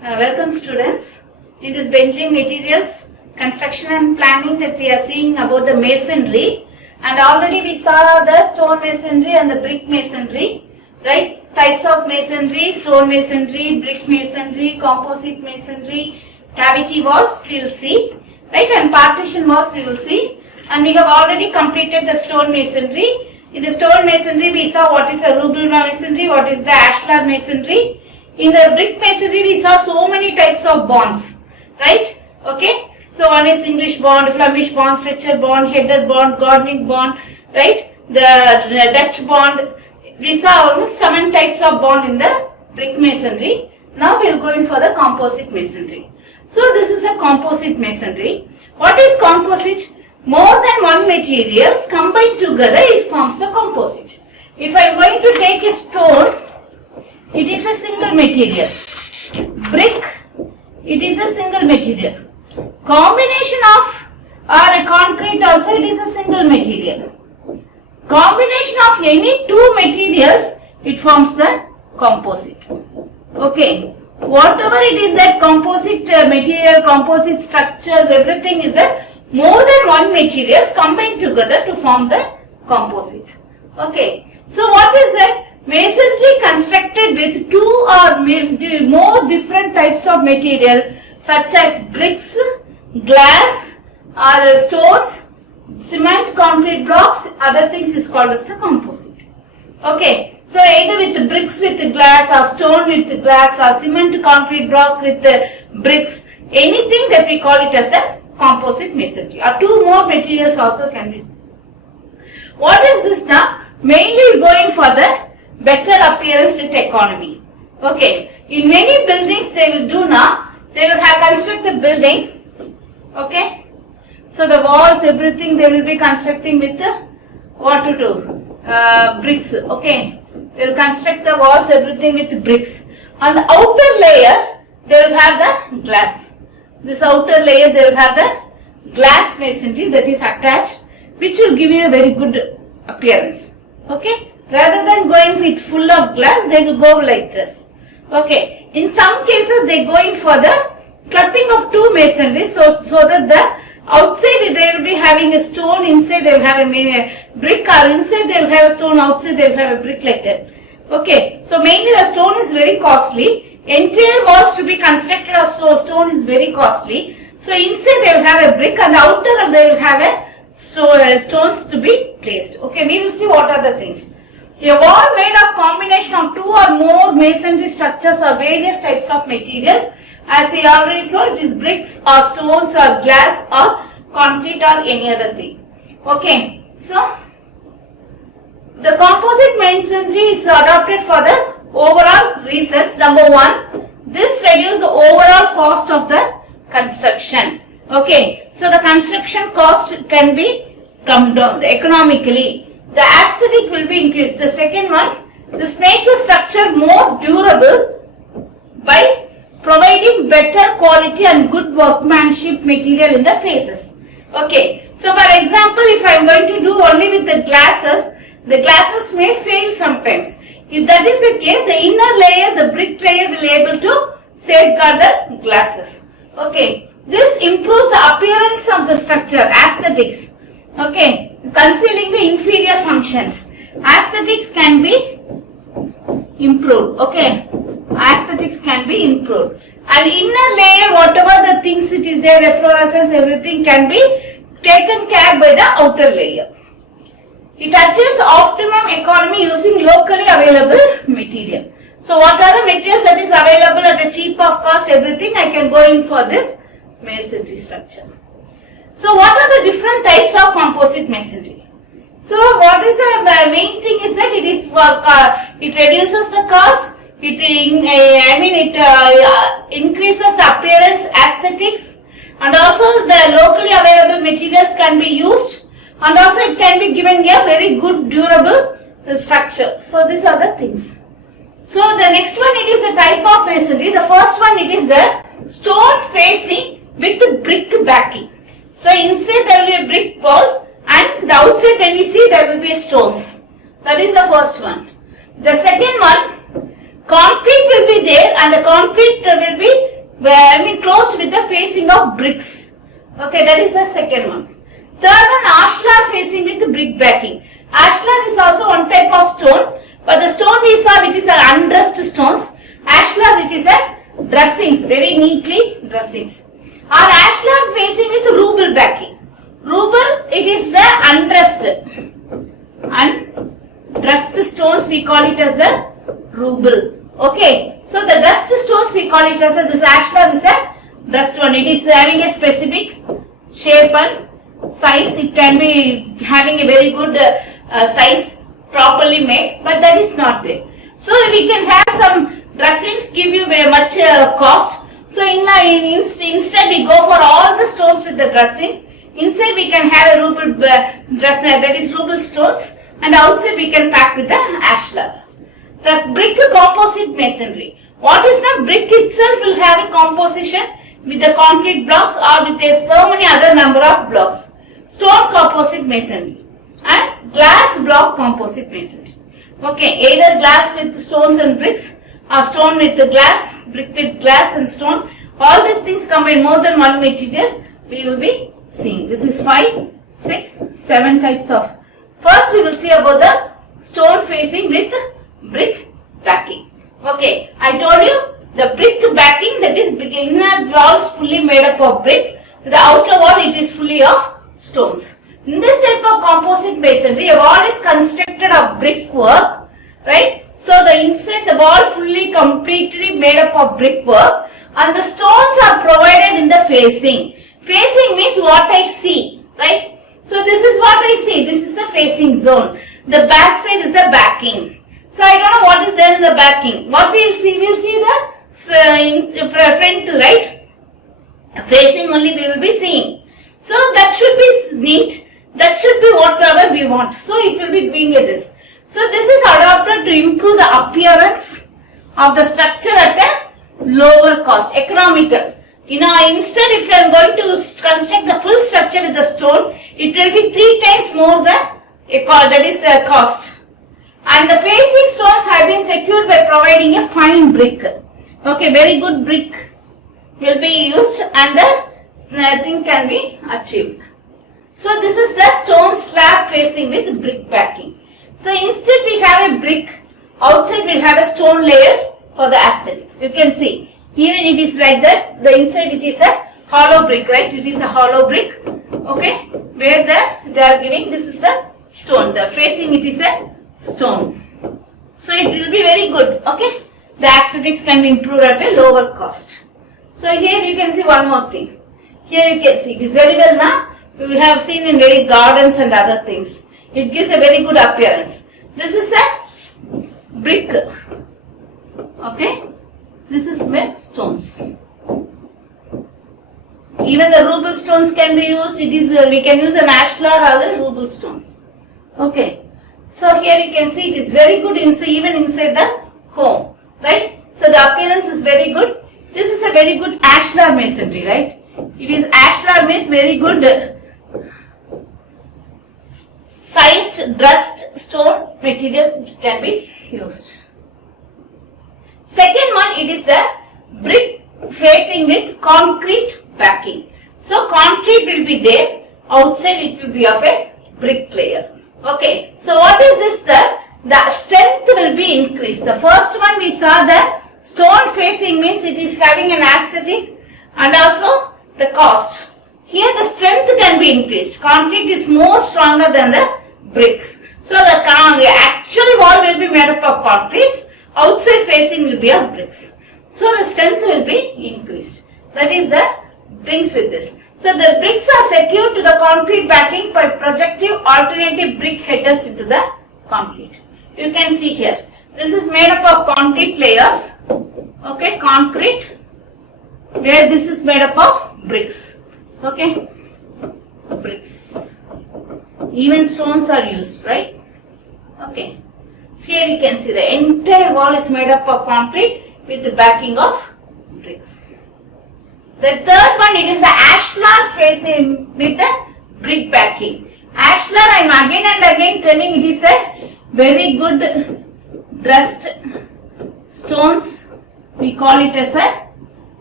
Welcome students. In this Bendling Materials Construction and Planning that we are seeing about the masonry, and already we saw the stone masonry and the brick masonry, right? Types of masonry: stone masonry, brick masonry, composite masonry, cavity walls we will see, right? And partition walls we will see. And we have already completed the stone masonry. In the stone masonry we saw what is a Rubel masonry, what is the ashlar masonry. In the brick masonry, we saw so many types of bonds, right? Okay. So one is English bond, Flemish bond, stretcher bond, header bond, Gordon bond, right? The Dutch bond. We saw almost 7 types of bond in the brick masonry. Now we are going for the composite masonry. So this is a composite masonry. What is composite? More than one materials combined together, it forms a composite. If I am going to take a stone, it is a single material. Brick, it is a single material. Combination of or a concrete also, it is a single material. Combination of any two materials, it forms a composite. Okay. Whatever it is that composite material, composite structures, everything is that more than one materials combined together to form the composite. Okay. So what is that? Masonry constructed with 2 or more different types of material such as bricks, glass or stones, cement, concrete blocks, other things is called as the composite. Okay, so either with bricks with glass or stone with glass or cement, concrete block with bricks, anything that we call it as a composite masonry, or 2 more materials also can be. What is this now? Mainly going for the better appearance with economy. Okay. In many buildings they will do now, they will have construct the building. Okay. So the walls, everything they will be constructing with what to do? Bricks. Okay. They will construct the walls, everything with bricks. On the outer layer, they will have the glass. This outer layer, they will have the glass masonry that is attached, which will give you a very good appearance. Okay. Rather than going with full of glass, they will go like this. Okay. In some cases, they go in for the clumping of 2 masonry, so that the outside they will be having a stone, inside they will have a brick, or inside they will have a stone, outside they will have a brick, like that. Okay. So mainly the stone is very costly. Entire walls to be constructed of stone is very costly. So inside they will have a brick, and outer they will have a stones to be placed. Okay. We will see what are the things. A wall made of combination of 2 or more masonry structures or various types of materials. As we already saw, it is bricks or stones or glass or concrete or any other thing. Okay. So, the composite masonry is adopted for the overall reasons. Number 1, this reduces the overall cost of the construction. Okay. So, the construction cost can be come down economically. The aesthetic will be increased. The second one, this makes the structure more durable by providing better quality and good workmanship material in the faces. Okay. So, for example, if I am going to do only with the glasses may fail sometimes. If that is the case, the inner layer, the brick layer will be able to safeguard the glasses. Okay. This improves the appearance of the structure, aesthetics. Okay. Concealing the inferior functions. Aesthetics can be improved. Okay. Aesthetics can be improved. And inner layer, whatever the things it is there, efflorescence, everything can be taken care by the outer layer. It achieves optimum economy using locally available material. So what are the materials that is available at a cheap of cost, everything I can go in for this masonry structure. So what are the different types of composite masonry? So what is the main thing is that it reduces the cost, it increases appearance, aesthetics, and also the locally available materials can be used, and also it can be given a very good durable structure. So these are the things. So the next one, it is a type of masonry. The first one, it is the stone facing with the brick backing. So inside there will be a brick wall, and the outside when we see there will be stones. That is the first one. The second one, concrete will be there, and the concrete will be closed with the facing of bricks. Okay, that is the second one. Third one, ashlar facing with brick backing. Ashlar is also one type of stone, but the stone we saw, it is an undressed stones. Ashlar, it is a dressings, very neatly dressings. Or ashlar facing with ruble backing. Ruble, it is the undressed stones, we call it as the ruble. Okay, so the dressed stones we call it as this ashlar is a dressed one. It is having a specific shape and size. It can be having a very good size, properly made, but that is not there. So we can have some dressings give you very much cost. So instead we go for all the stones with the dressings. Inside we can have a ruble dress, that is ruble stones, and outside we can pack with the ashlar. The brick composite masonry. What is the brick itself will have a composition with the concrete blocks or with so many other number of blocks. Stone composite masonry and glass block composite masonry. Okay, either glass with stones and bricks or stone with the glass, brick with glass and stone. All these things combine more than one materials we will be seeing. This is 5, 6, 7 types of. First we will see about the stone facing with brick backing. Okay, I told you the brick backing, that is inner walls fully made up of brick. The outer wall it is fully of stones. In this type of composite masonry, a wall is constructed of brickwork, right? So the inside the wall fully completely made up of brickwork, and the stones are provided in the facing. Facing means what I see, right? So this is what I see. This is the facing zone. The back side is the backing. So I don't know what is there in the backing. What we will see the front, right? Facing only we will be seeing. So that should be neat. That should be whatever we want. So it will be doing this. So this is adopted to improve the appearance of the structure at a lower cost, economical. Instead if you are going to construct the full structure with the stone, it will be 3 times more the cost. And the facing stones have been secured by providing a fine brick. Okay, very good brick will be used and the thing can be achieved. So this is the stone slab facing with brick backing. So instead we have a brick, outside we have a stone layer for the aesthetics. You can see, even it is like that, the inside it is a hollow brick, right? It is a hollow brick, okay, where they are giving, this is the stone, the facing it is a stone. So it will be very good, okay. The aesthetics can be improved at a lower cost. So here you can see one more thing. Here you can see, it is very well now. We have seen in very gardens and other things. It gives a very good appearance. This is a brick, okay. This is made stones. Even the ruble stones can be used. It is we can use an ashlar or the ruble stones. Okay. So here you can see it is very good inside, even inside the home, right? So the appearance is very good. This is a very good ashlar masonry, right? It is ashlar means very good sized dressed stone material can be used. Second one, it is the brick facing with concrete backing. So concrete will be there, outside it will be of a brick layer. Okay, so what is this? The strength will be increased. The first one we saw the stone facing means it is having an aesthetic and also the cost. Here the strength can be increased. Concrete is more stronger than the bricks. So the actual wall will be made up of concrete. Outside facing will be of bricks. So the strength will be increased. That is the things with this. So the bricks are secured to the concrete backing by projective alternative brick headers into the concrete. You can see here. This is made up of concrete layers. Okay, concrete. Where this is made up of bricks. Okay, bricks. Even stones are used, right? Okay. Here you can see the entire wall is made up of concrete with the backing of bricks. The third one, it is the ashlar facing with the brick backing. Ashlar, I am again and again telling, it is a very good dressed stones. We call it as a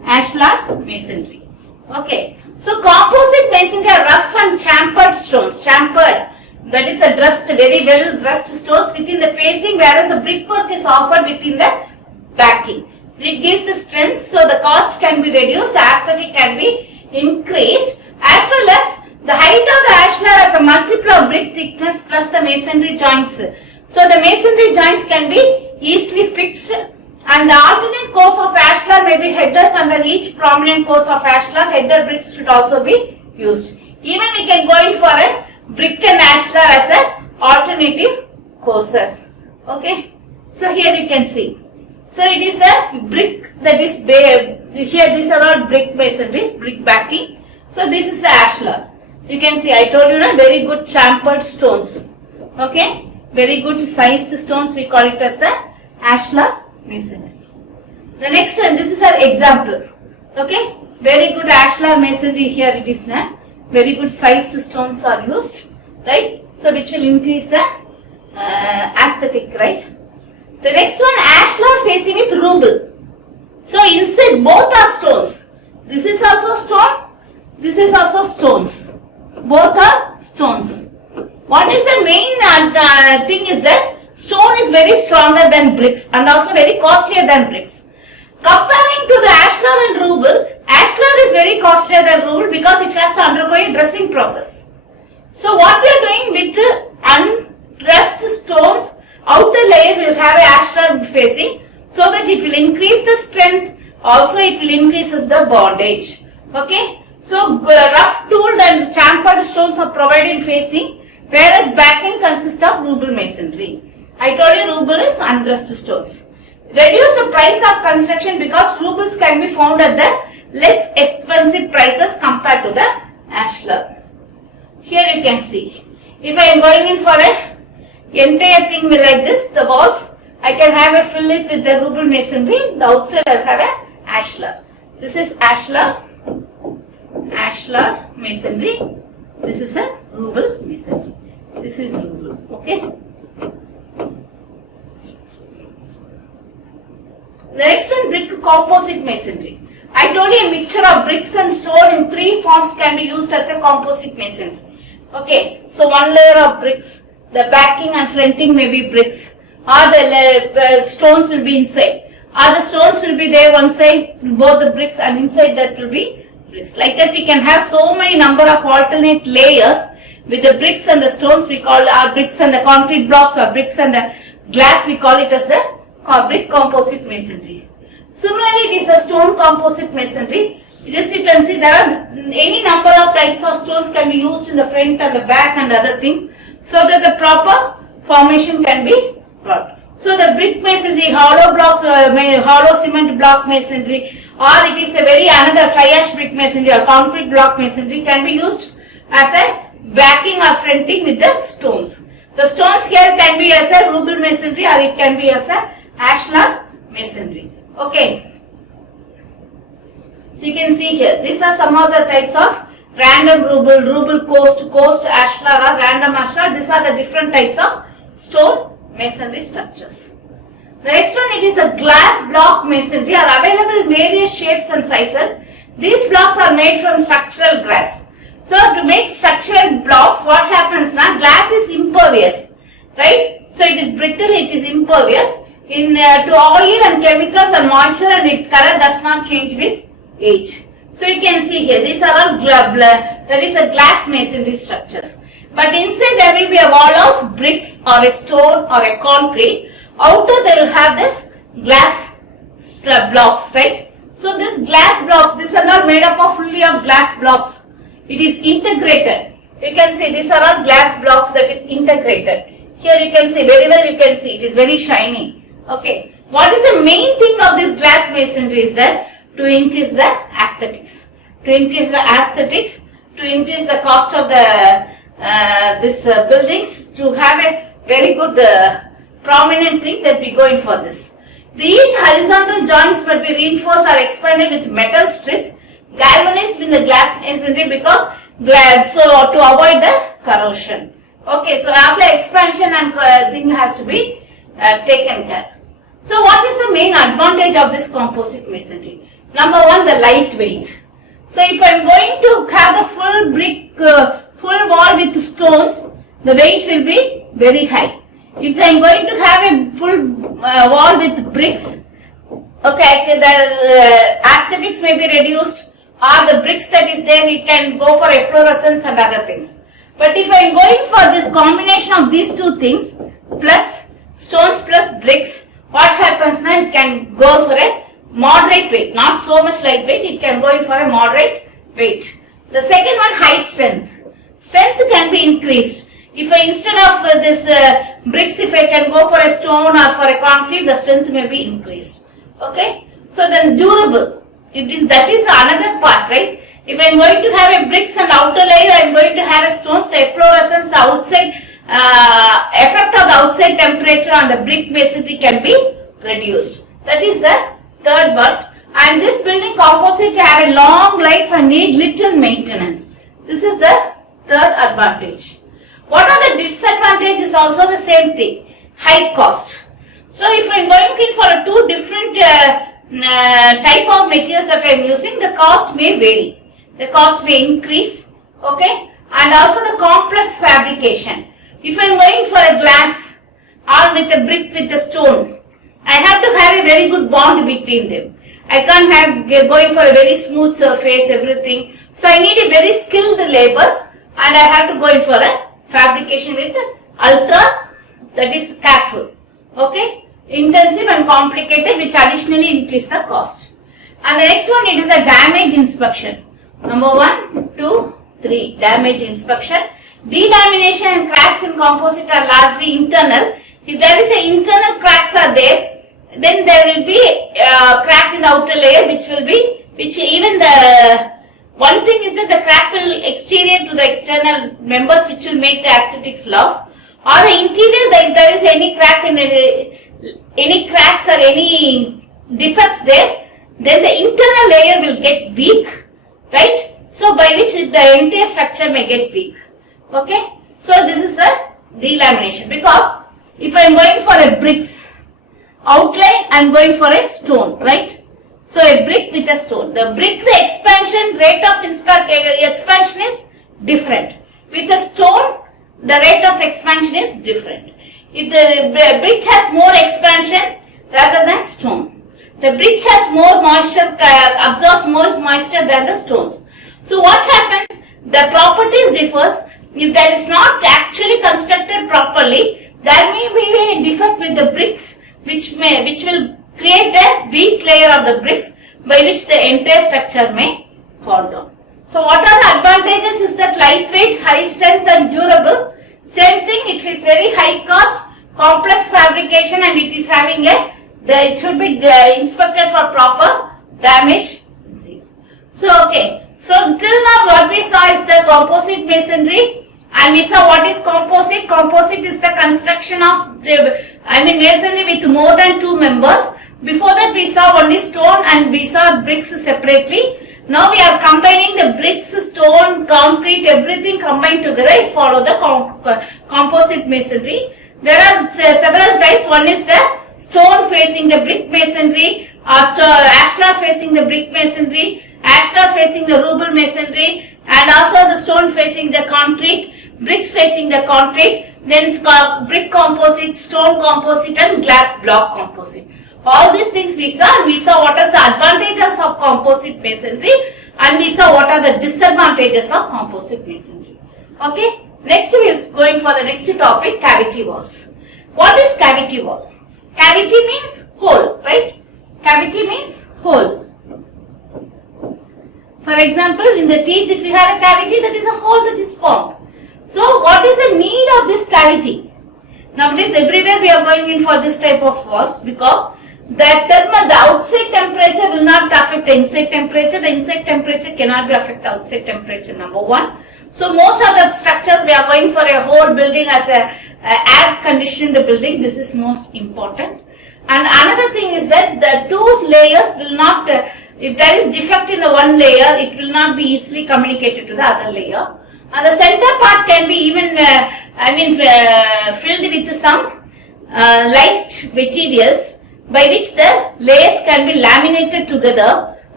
ashlar masonry. Okay. So composite masonry are rough and chamfered stones. Chamfered, that is a dressed, very well dressed stones within the facing, whereas the brickwork is offered within the backing. It gives the strength, so the cost can be reduced, aesthetic can be increased, as well as the height of the ashlar as a multiple of brick thickness plus the masonry joints. So the masonry joints can be easily fixed, and the alternate course of ashlar may be headers under each prominent course of ashlar. Header bricks should also be used. Even we can go in for a brick and ashlar as a alternative courses. Okay. So here you can see. So it is a brick, that is here these are all brick masonry, brick backing. So this is the ashlar. You can see I told you very good chamfered stones. Okay. Very good sized stones, we call it as the ashlar masonry. The next one, this is our example. Okay. Very good ashlar masonry, here it is now. Very good sized stones are used, right? So which will increase the aesthetic, right? The next one, ashlar facing with ruble. So inside both are stones. This is also stone. This is also stones. Both are stones. What is the main thing is that stone is very stronger than bricks and also very costlier than bricks. Comparing to the ashlar and ruble, ashlar is very costlier than ruble because it has to undergo a dressing process. So what we are doing with the undressed stones, outer layer will have a ashlar facing, so that it will increase the strength, also it will increases the bondage. Okay. So rough tooled and chamfered stones are provided facing, whereas backing consists of ruble masonry. I told you ruble is undressed stones. Reduce the price of construction because rubles can be found at the less expensive prices compared to the ashlar. Here you can see. If I am going in for a entire thing like this, the walls, I can have a fill it with the ruble masonry. The outside I will have a ashlar. This is ashlar masonry. This is a ruble masonry. This is ruble. Okay. The next one, brick composite masonry. I told you a mixture of bricks and stone in three forms can be used as a composite masonry. Okay. So one layer of bricks. The backing and fronting may be bricks, or the stones will be inside, or the stones will be there one side, both the bricks, and inside that will be bricks. Like that we can have so many number of alternate layers with the bricks and the stones. We call our bricks and the concrete blocks, or bricks and the glass, we call it as a brick composite masonry. Similarly, it is a stone composite masonry. Just you can see there are any number of types of stones can be used in the front and the back and other things, so that the proper formation can be brought. So the brick masonry, hollow block, hollow cement block masonry, or it is a very another fly ash brick masonry or concrete block masonry can be used as a backing or fronting with the stones. The stones here can be as a ruble masonry or it can be as a ashlar masonry. Okay. You can see here, these are some of the types of random ruble, coast, ashlar or random ashlar. These are the different types of stone masonry structures. The next one, it is a glass block masonry, are available in various shapes and sizes. These blocks are made from structural glass. So to make structural blocks, what happens now? Glass is impervious, right? So it is brittle, it is impervious to oil and chemicals and moisture, and its color does not change with age. So you can see here, these are all that is a glass masonry structures. But inside there will be a wall of bricks or a stone or a concrete. Outer they will have this glass blocks, right? So this glass blocks, these are not made up of fully of glass blocks. It is integrated. You can see these are all glass blocks that is integrated. Here you can see very well, you can see it is very shiny. Okay. What is the main thing of this glass masonry is that to increase the aesthetics. To increase the aesthetics, to increase the cost of the buildings, to have a very good prominent thing that we go in for this. Each horizontal joints must be reinforced or expanded with metal strips galvanized in the glass masonry because so to avoid the corrosion. Okay, so after expansion and thing has to be taken care. So what is the main advantage of this composite masonry? Number one, the lightweight. So if I am going to have the full brick, full wall with stones, the weight will be very high. If I am going to have a full wall with bricks, okay, the aesthetics may be reduced, or the bricks that is there, it can go for efflorescence and other things. But if I am going for this combination of these two things, plus stones plus bricks, what happens now? It can go for a moderate weight, not so much lightweight, it can go in for a moderate weight. The second one, high strength. Strength can be increased. If I, instead of this bricks, if I can go for a stone or for a concrete, the strength may be increased. Okay. So then durable. That is another part, right? If I am going to have a bricks and outer layer, I am going to have a stones, the efflorescence, the outside effect of the outside temperature on the brick masonry can be reduced. That is the third one. And this building composite have a long life and need little maintenance. This is the third advantage. What are the disadvantages? Also the same thing. High cost. So if I am going in for two different type of materials that I am using, the cost may vary. The cost may increase. Okay. And also the complex fabrication. If I am going for a glass or with a brick with a stone, I have to have a very good bond between them. I can't have going for a very smooth surface, everything. So I need a very skilled laborers, and I have to go in for a fabrication with ultra, that is careful. Okay, intensive and complicated, which additionally increase the cost. And the next one, it is the damage inspection. Number 1, 2, 3, damage inspection. Delamination and cracks in composite are largely internal. If there is a internal cracks are there, then there will be a crack in the outer layer, which even the one thing is that the crack will exterior to the external members, which will make the aesthetics loss. Or the interior, if there is any crack in any cracks or any defects there, then the internal layer will get weak, right? So by which the entire structure may get weak. Okay, so this is the delamination, because if I am going for a bricks outline, I am going for a stone, right? So a brick with a stone. The brick, the expansion rate of expansion is different. With a stone, the rate of expansion is different. If the brick has more expansion rather than stone, the brick has more moisture, absorbs more moisture than the stones. So what happens? The properties differs. If that is not actually constructed properly, there may be a defect with the bricks, which will create a weak layer of the bricks, by which the entire structure may fall down. So what are the advantages? Is that lightweight, high strength and durable. Same thing, it is very high cost, complex fabrication, and it is having it should be inspected for proper damage. So okay, so till now what we saw is the composite masonry, and we saw what is composite. Composite is the construction of masonry with more than 2 members. Before that we saw only stone and we saw bricks separately. Now we are combining the bricks, stone, concrete, everything combined together. It follow the composite masonry. There are several types. One is the stone facing the brick masonry, ashlar facing the brick masonry, ashlar facing the rubble masonry, and also the stone facing the concrete, bricks facing the concrete, then brick composite, stone composite, and glass block composite. All these things we saw what are the advantages of composite masonry, and we saw what are the disadvantages of composite masonry. Okay, next we are going for the next topic, cavity walls. What is cavity wall? Cavity means hole, right? Cavity means hole. For example, in the teeth, if we have a cavity, that is a hole that is formed. So what is the need of this cavity? Nowadays everywhere we are going in for this type of walls, because the outside temperature will not affect the inside temperature. The inside temperature cannot be affect the outside temperature, number 1. So most of the structures we are going for a whole building as a air conditioned building. This is most important. And another thing is that the 2 layers will not, if there is defect in the one layer, it will not be easily communicated to the other layer. And the center part can be even, filled with some light materials, by which the layers can be laminated together,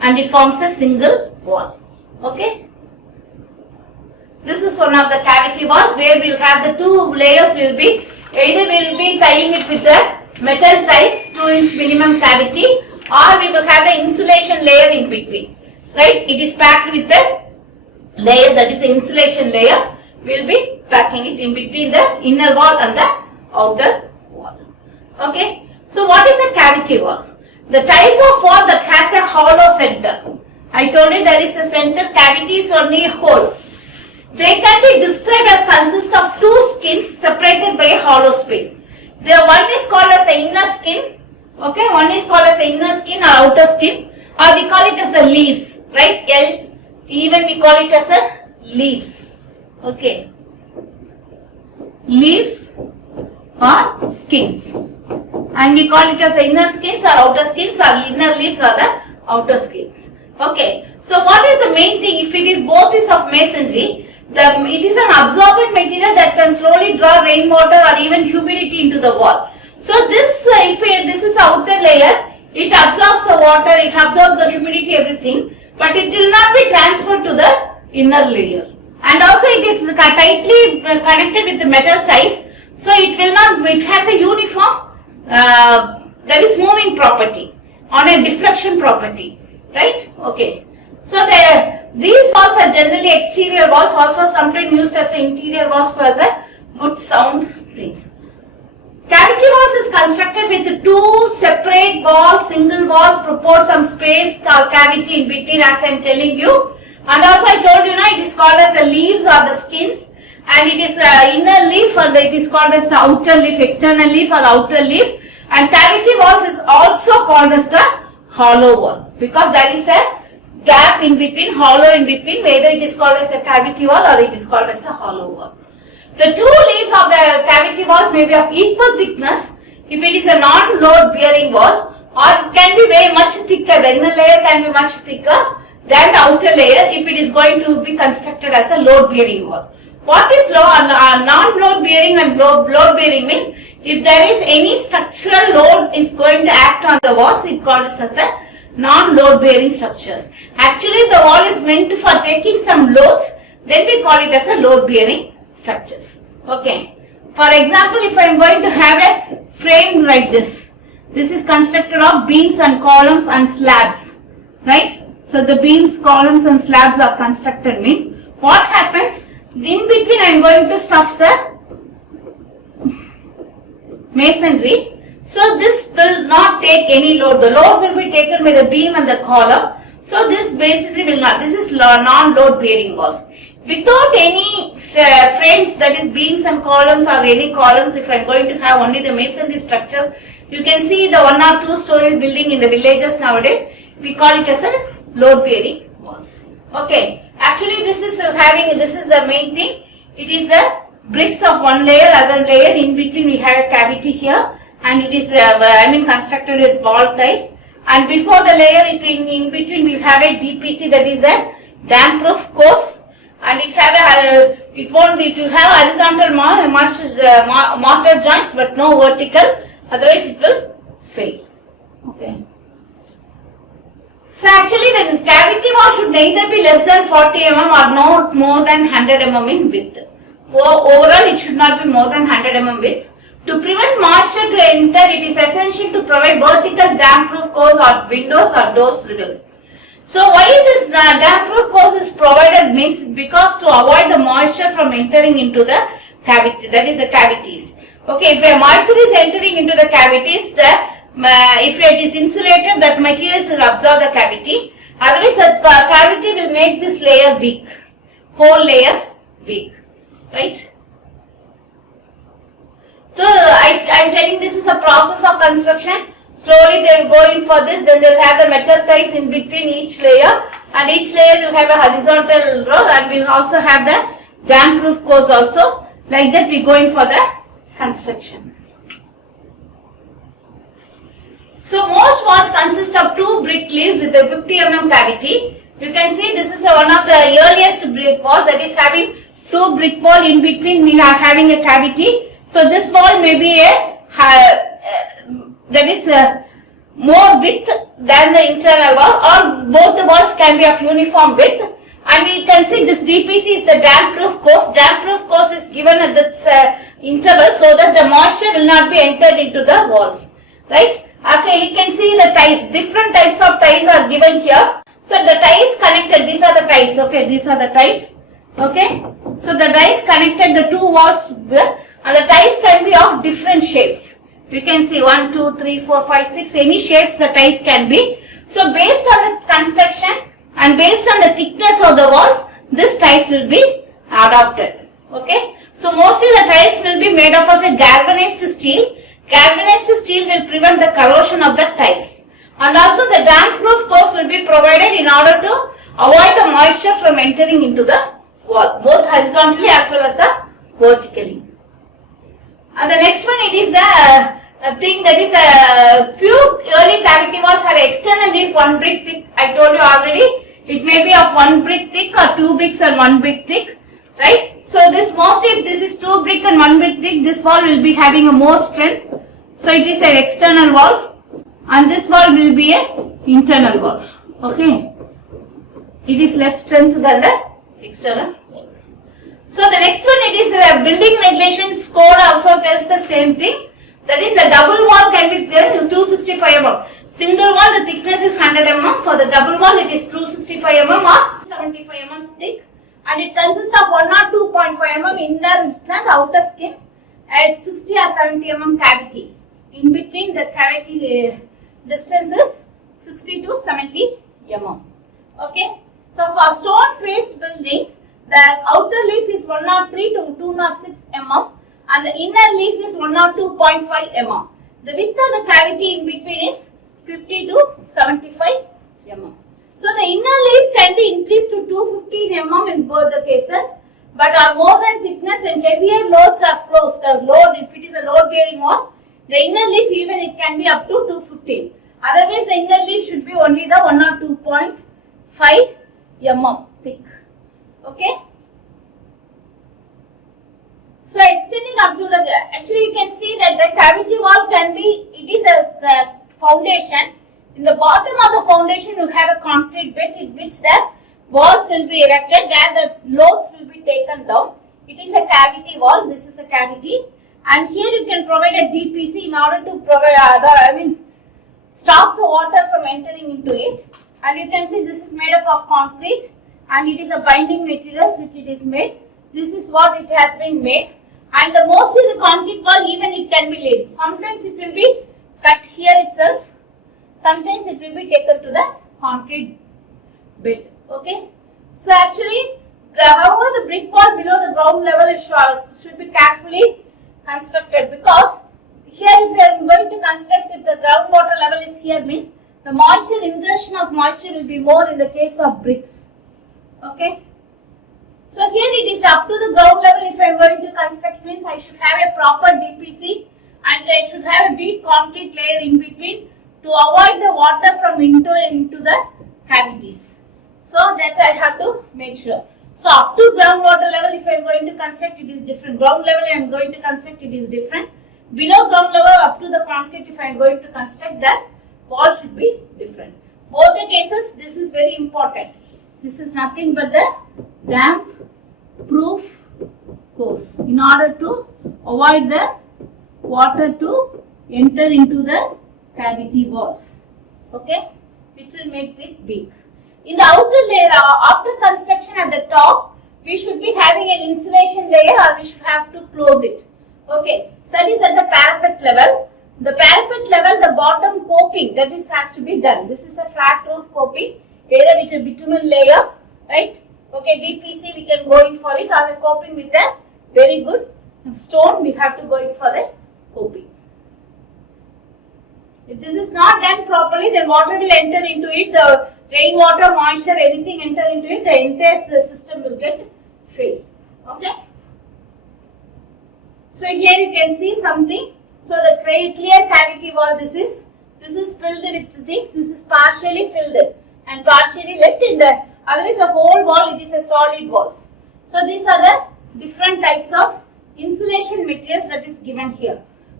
and it forms a single wall. Okay. This is one of the cavity walls where we will have the two layers will be, either we will be tying it with the metal ties 2-inch minimum cavity, or we will have the insulation layer in between. Right? It is packed with the layer, that is the insulation layer. We will be packing it in between the inner wall and the outer wall. Okay. So what is a cavity wall? The type of wall that has a hollow center. I told you there is a center cavity is only a hole. They can be described as consist of two skins separated by a hollow space. The one is called as the inner skin. Okay, one is called as the inner skin or outer skin, or we call it as the leaves, right? Even we call it as a leaves. Okay, leaves or skins, and we call it as the inner skins or outer skins, or inner leaves or the outer skins. Okay, so what is the main thing? If it is both is of masonry, it is an absorbent material that can slowly draw rainwater or even humidity into the wall. So this, this is outer layer, it absorbs the water, it absorbs the humidity, everything, but it will not be transferred to the inner layer. And also it is tightly connected with the metal ties, so it will not, it has a uniform, that is moving property, on a deflection property, right? Okay. So these walls are generally exterior walls, also sometimes used as interior walls for the good sound things. Cavity walls is constructed with two separate walls, single walls, provide some space or cavity in between, as I am telling you. And also I told you now it is called as the leaves or the skins, and it is inner leaf, or it is called as the outer leaf, external leaf or outer leaf. And cavity walls is also called as the hollow wall, because there is a gap in between, hollow in between, whether it is called as a cavity wall or it is called as a hollow wall. The two leaves of the cavity walls may be of equal thickness if it is a non-load bearing wall, or it can be very much thicker. The inner layer can be much thicker than the outer layer if it is going to be constructed as a load bearing wall. What is non-load bearing and load bearing means, if there is any structural load is going to act on the walls, it calls as a non-load bearing structures. Actually the wall is meant for taking some loads, then we call it as a load bearing structures. Okay. For example, if I am going to have a frame like this, this is constructed of beams and columns and slabs, right? So the beams, columns and slabs are constructed means, what happens, in between I am going to stuff the masonry. So this will not take any load. The load will be taken by the beam and the column. So this masonry will not. This is non-load bearing walls. Without any frames, that is beams and columns or any columns, if I am going to have only the masonry structures, you can see the 1 or 2 story building in the villages nowadays, we call it as a load bearing walls. Okay. Actually this is the main thing. It is the bricks of one layer, other layer, in between we have a cavity here. And it is constructed with wall ties, and before the layer in between we have a DPC, that is the damp proof course, and it will have horizontal mortar joints but no vertical, otherwise it will fail. Okay. So actually the cavity wall should neither be less than 40 mm or not more than 100 mm in width. Overall it should not be more than 100 mm width. To prevent moisture to enter, it is essential to provide vertical damp-proof course or windows or doors revels. So why this damp-proof course is provided means, because to avoid the moisture from entering into the cavity, that is the cavities. Okay, if a moisture is entering into the cavities, if it is insulated, that materials will absorb the cavity. Otherwise, the cavity will make this layer weak, whole layer weak, right? So I am telling this is a process of construction. Slowly they will go in for this, then they will have the metal ties in between each layer, and each layer will have a horizontal row, and we will also have the damp proof course also. Like that we go in for the construction. So most walls consist of 2 brick leaves with a 50 mm cavity. You can see this is one of the earliest brick wall, that is having 2 brick wall, in between we are having a cavity. So this wall may be a more width than the internal wall, or both the walls can be of uniform width. And we can see this DPC is the damp proof course. Damp proof course is given at this interval so that the moisture will not be entered into the walls. Right? Okay, you can see the ties. Different types of ties are given here. So the ties connected, these are the ties. Okay, these are the ties. Okay. So the ties connected the two walls, and the ties can be of different shapes. We can see 1, 2, 3, 4, 5, 6, any shapes the ties can be. So based on the construction and based on the thickness of the walls, this ties will be adopted. Okay. So mostly the ties will be made up of a galvanized steel. Galvanized steel will prevent the corrosion of the ties. And also the damp proof course will be provided in order to avoid the moisture from entering into the wall, both horizontally as well as the vertically. And the next one, it is the thing that is a few early cavity walls had external leaf 1 brick thick. I told you already. It may be of 1 brick thick or 2 bricks and 1 brick thick, right? So this mostly, if this is 2 brick and 1 brick thick, this wall will be having a more strength. So it is an external wall, and this wall will be a internal wall. Okay, it is less strength than the external. So the next one, it is a building regulations code also tells the same thing. That is, the double wall can be 265 mm. Single wall, the thickness is 100 mm. For the double wall, it is 265 mm or 75 mm thick. And it consists of 1 or 2.5 mm inner and outer skin at 60 or 70 mm cavity. In between the cavity distance is 60 to 70 mm. Okay. So for stone faced buildings, the outer leaf is 103 to 206 mm and the inner leaf is 102.5 mm. The width of the cavity in between is 50 to 75 mm. So the inner leaf can be increased to 215 mm in both the cases, but are more than thickness and heavier loads are flows. The load, if it is a load bearing wall, the inner leaf even it can be up to 215. Otherwise, the inner leaf should be only the 1 or 2.5 mm thick. Okay. So extending up to the, actually you can see that the cavity wall can be, it is a foundation. In the bottom of the foundation you have a concrete bed in which the walls will be erected where the loads will be taken down. It is a cavity wall, this is a cavity, and here you can provide a DPC in order to provide, stop the water from entering into it. And you can see this is made up of concrete and it is a binding materials which it is made. This is what it has been made. And the mostly the concrete wall even it can be laid. Sometimes it will be cut here itself. Sometimes it will be taken to the concrete bed. Okay. So actually, however the brick wall below the ground level is should be carefully constructed, because here if you are going to construct, if the groundwater level is here, means the moisture, ingression of moisture will be more in the case of bricks. Okay. So here it is up to the ground level. If I am going to construct, means I should have a proper DPC and I should have a big concrete layer in between to avoid the water from into the cavities. So that I have to make sure. So up to groundwater level, if I am going to construct, it is different. Ground level I am going to construct, it is different. Below ground level up to the concrete, if I am going to construct, that wall should be different. Both the cases, this is very important. This is nothing but the damp proof course in order to avoid the water to enter into the cavity walls. Okay, which will make it big. In the outer layer, after construction at the top, we should be having an insulation layer or we should have to close it. Okay, so that is at the parapet level. The parapet level, the bottom coping, that is has to be done. This is a flat roof coping, either with a bitumen layer, right? Okay, DPC we can go in for it, or a coping with a very good stone, we have to go in for the coping. If this is not done properly, then water will enter into it, the rainwater, moisture, anything enter into it, the entire system will get fail. Okay. So here you can see something. So the clear cavity wall, this is filled with things, this is partially filled and partially left in the, otherwise the whole wall it is a solid walls. So these are the different types of insulation materials that is given here.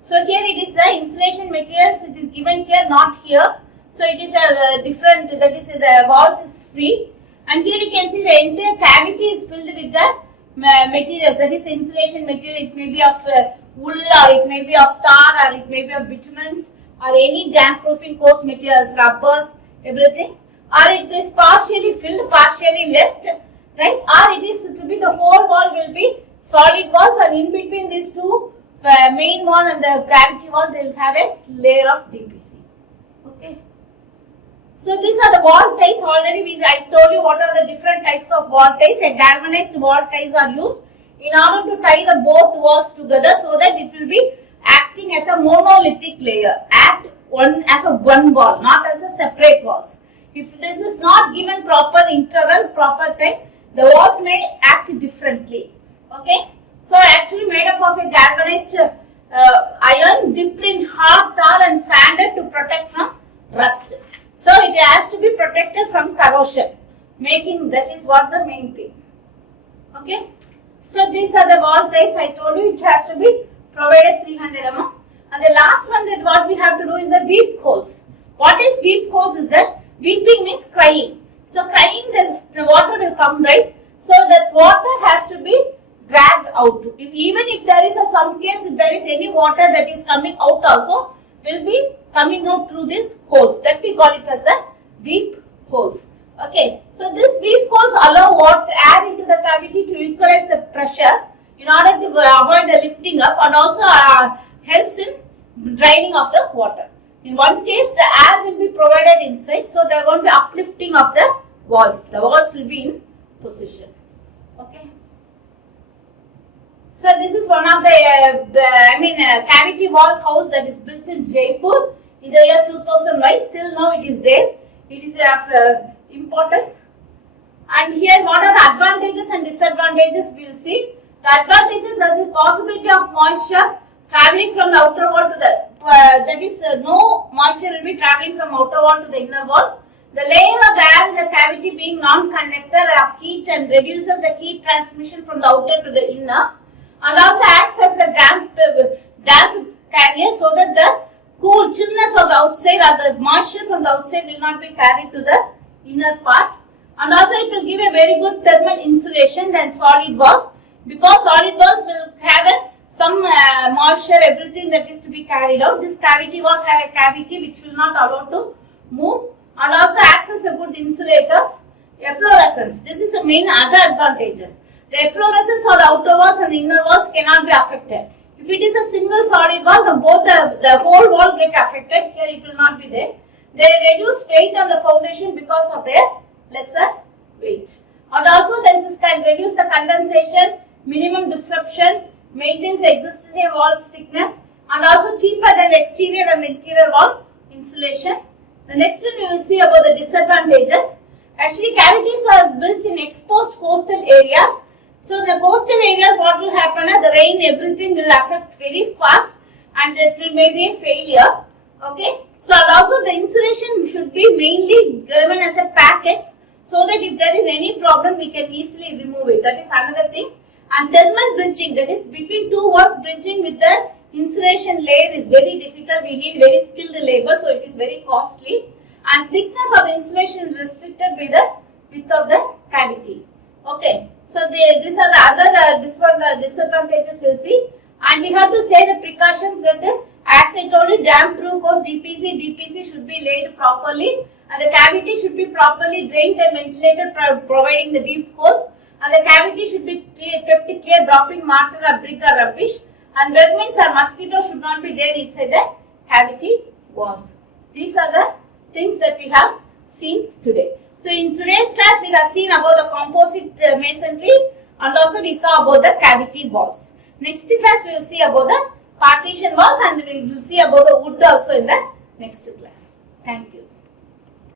So here it is the insulation materials, it is given here, not here. So it is a different, that is the walls is free. And here you can see the entire cavity is filled with the materials, that is insulation material. It may be of wool, or it may be of tar, or it may be of bitumens, or any damp proofing coarse materials, rubbers, everything. Or it is partially filled, partially left, right? Or it is to be the whole wall will be solid walls, and in between these two main wall and the cavity wall, they will have a layer of DPC. Okay. So these are the wall ties. Already I told you what are the different types of wall ties. A galvanized wall ties are used in order to tie the both walls together, so that it will be acting as a monolithic layer, act as a one wall, not as a separate walls. If this is not given proper interval, proper time, the walls may act differently. Okay. So actually made up of a galvanized iron dipped in hard tar and sanded to protect from rust. So it has to be protected from corrosion, making, that is what the main thing. Okay. So these are the wall ties. I told you it has to be provided 300 mm. And the last one that what we have to do is the weep holes. What is weep holes is that weeping means crying. So crying, the water will come, right? So that water has to be dragged out. Even if there is some case, if there is any water that is coming out also, will be coming out through these holes. That we call it as the weep holes. Okay. So these weep holes allow air into the cavity to equalize the pressure in order to avoid the lifting up, and also helps in draining of the water. In one case, the air will be provided inside, so there won't be uplifting of the walls. The walls will be in position. Okay. So this is one of the cavity wall house that is built in Jaipur in the year 2005. Still now it is there. It is of importance. And here what are the advantages and disadvantages we will see. The advantages, there is a possibility of moisture traveling from the outer wall to the, no moisture will be traveling from outer wall to the inner wall. The layer of the air in the cavity being non-conductor of heat and reduces the heat transmission from the outer to the inner, and also acts as a damp carrier, so that the cool chillness of the outside or the moisture from the outside will not be carried to the inner part. And also it will give a very good thermal insulation than solid walls, because solid walls will have some moisture, everything that is to be carried out. This cavity wall have a cavity which will not allow to move, and also acts as a good insulators. Efflorescence, this is the main other advantages. The efflorescence of the outer walls and the inner walls cannot be affected. If it is a single solid wall, the whole wall get affected. Here it will not be there. They reduce weight on the foundation because of their lesser weight. And also this can reduce the condensation, minimum disruption, maintains the existing wall thickness, and also cheaper than the exterior and interior wall insulation. The next one we will see about the disadvantages. Actually, cavities are built in exposed coastal areas. So the coastal areas, what will happen is the rain, everything will affect very fast, and it will maybe a failure. Okay. So and also the insulation should be mainly given as a packet, so that if there is any problem, we can easily remove it. That is another thing. And thermal bridging, that is between two walls bridging with the insulation layer is very difficult. We need very skilled labor, so it is very costly. And thickness of the insulation is restricted by the width of the cavity. Okay. So these are the other disadvantages we'll see. And we have to say the precautions that, as I told you, damp proof course DPC should be laid properly, and the cavity should be properly drained and ventilated, providing the weep holes, and the cavity should be kept clear, dropping mortar or brick or rubbish, and vermins or mosquitoes should not be there inside the cavity walls. These are the things that we have seen today. So in today's class, we have seen about the composite masonry, and also we saw about the cavity walls. Next class, we will see about the partition walls, and we will see about the wood also in the next class. Thank you.